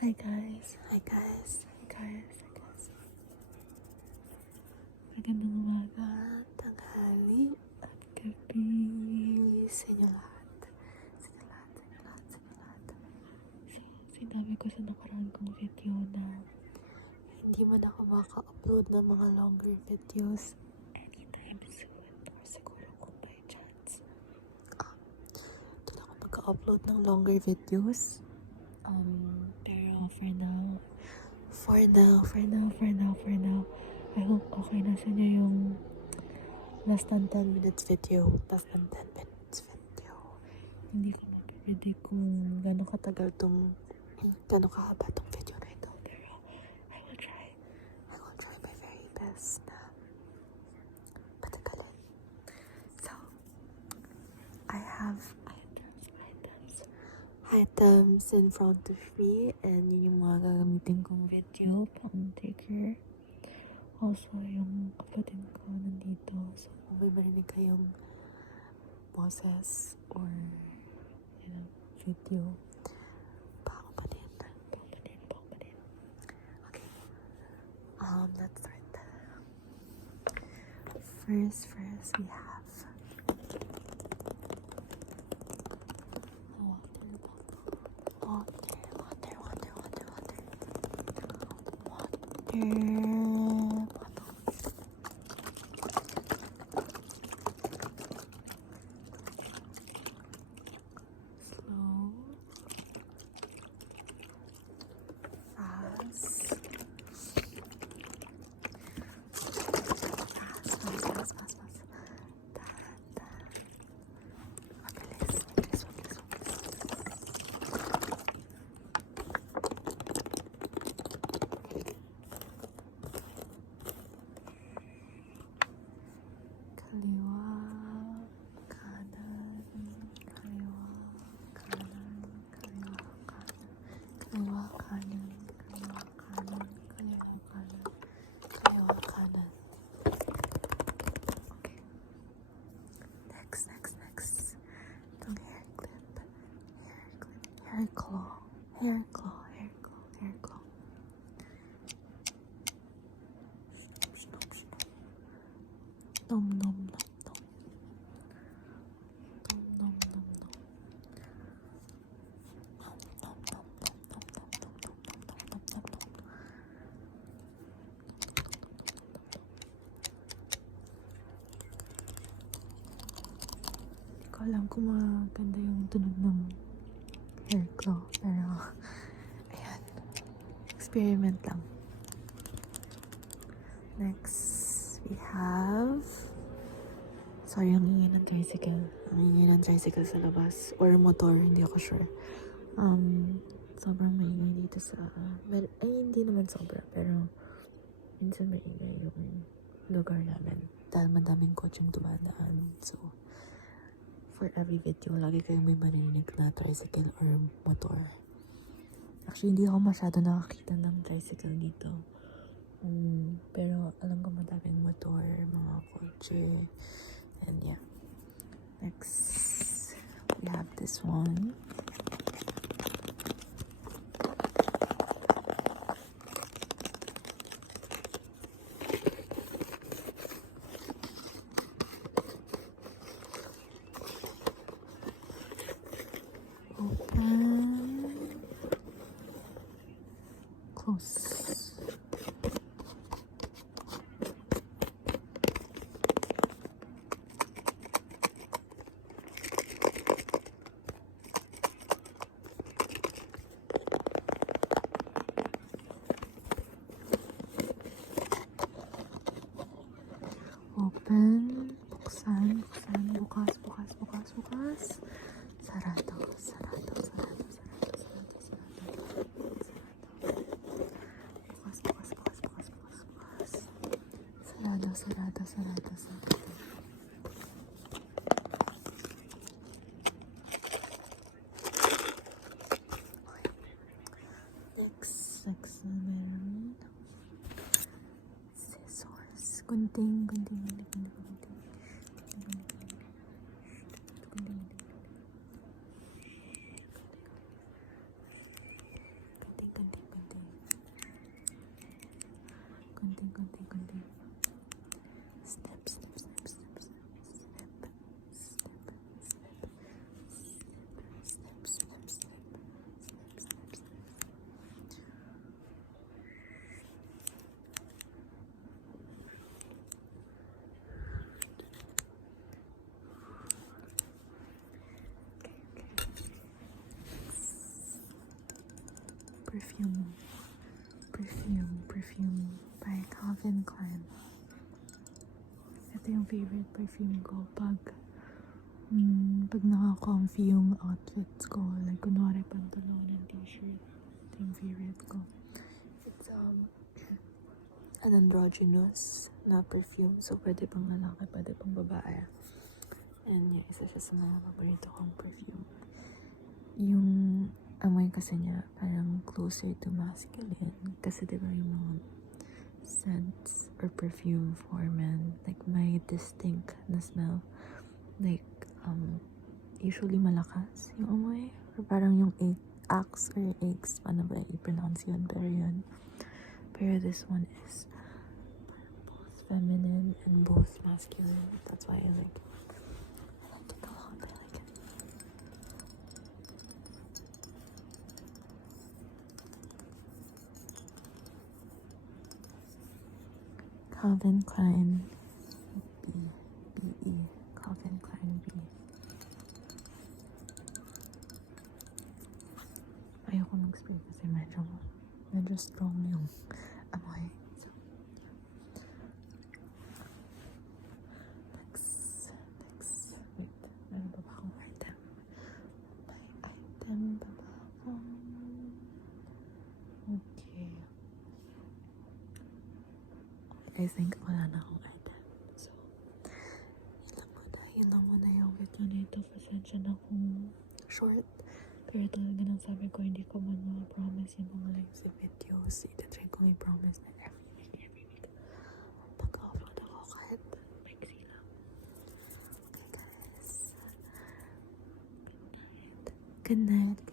Hi guys. Hi guys. Magandang umaga Tanghali. at gabi. Sa inyo lahat. Sinabi ko sa nakaraan kong video na Hindi man ako maka-upload ng mga longer videos. anytime soon or siguro kung by chance. Doon ako magka-upload ng longer videos. Pero for now, I hope okay na sa inyo yung less than 10 minutes video. Hindi ko mapapredict kung gano'ng katagal Gano'ng kahaba tong video na ito. pero I will try. I will try my very best na patagalin. So, I have items in front of me, and yun yung mga gagamitin kong video. Pang taker. Also, yung kapatid ko nandito. So, kung may marinig kayong boses or Video. pakapanin. Okay. Let's start. First, we have water bottle. Slow. Fast. Mabilis. Kaliwa, kanan, kaliwa, kanan, kaliwa, kanan, kaliwa, kanan, kaliwa, kanan, kaliwa, kanan, kaliwa, kanan. Okay. Next. Itong hair claw. Nom. Hindi ko alam kung maganda yung tunog ng hair claw, pero ayan, experiment lang. Next, we have, sorry, ang ingay ng tricycle sa labas, or motor, hindi ako sure. Sobrang maingay dito sa, hindi naman sobra, pero minsan maingay yung lugar namin dahil madaming kotseng dumadaan. So, for every video, lagi kayong may marinig na tricycle or motor. Actually, hindi ako masyado nakakita ng tricycle dito. Pero alam ko madaming motor, mga kotse, and yeah. Next, we have this one. Open, close. Open, buksan, bukas. Sarado. Bukas. Sarado. Next na meron scissors. Gunting. konting. Snip, snip, snip, snip, snip, snip, snip, snip, snip, snip, snip, snip, snip, snip. Perfume by Calvin Klein. Ito yung favorite perfume ko pag naka-comfy yung outfits ko. Like, kunwari pantalon and t-shirt. Ito yung favorite ko. It's an androgynous na perfume. So, pwede pang lalaki, pwede pang babae. And yeah, isa siya sa mga paborito kong perfume. Yung amoy kasi niya parang closer to masculine. Kasi diba yung mga scents or perfume for men, like may distinct na smell. Like, usually malakas yung amoy. Or parang yung axe or eggs, paano ba i-pronounce yun? Pero this one is both feminine and both masculine. That's why I like it. I like it a lot. I like it. Calvin Klein B.E. Calvin Klein B. Ayoko mag-spray kasi medyo strong yung amoy. So, next. Wait, meron pa ba akong item? May item pa ba akong... Okay. I think wala na akong item. So, yun lang muna yung video nito. Pasensya na kung short. Pero talaga nang sabi ko, hindi ko man ma-promise yung mga lives and videos. Itatry ko i-promise na every week. Pag-upload ako kahit maiksi lang. Okay guys. Good night.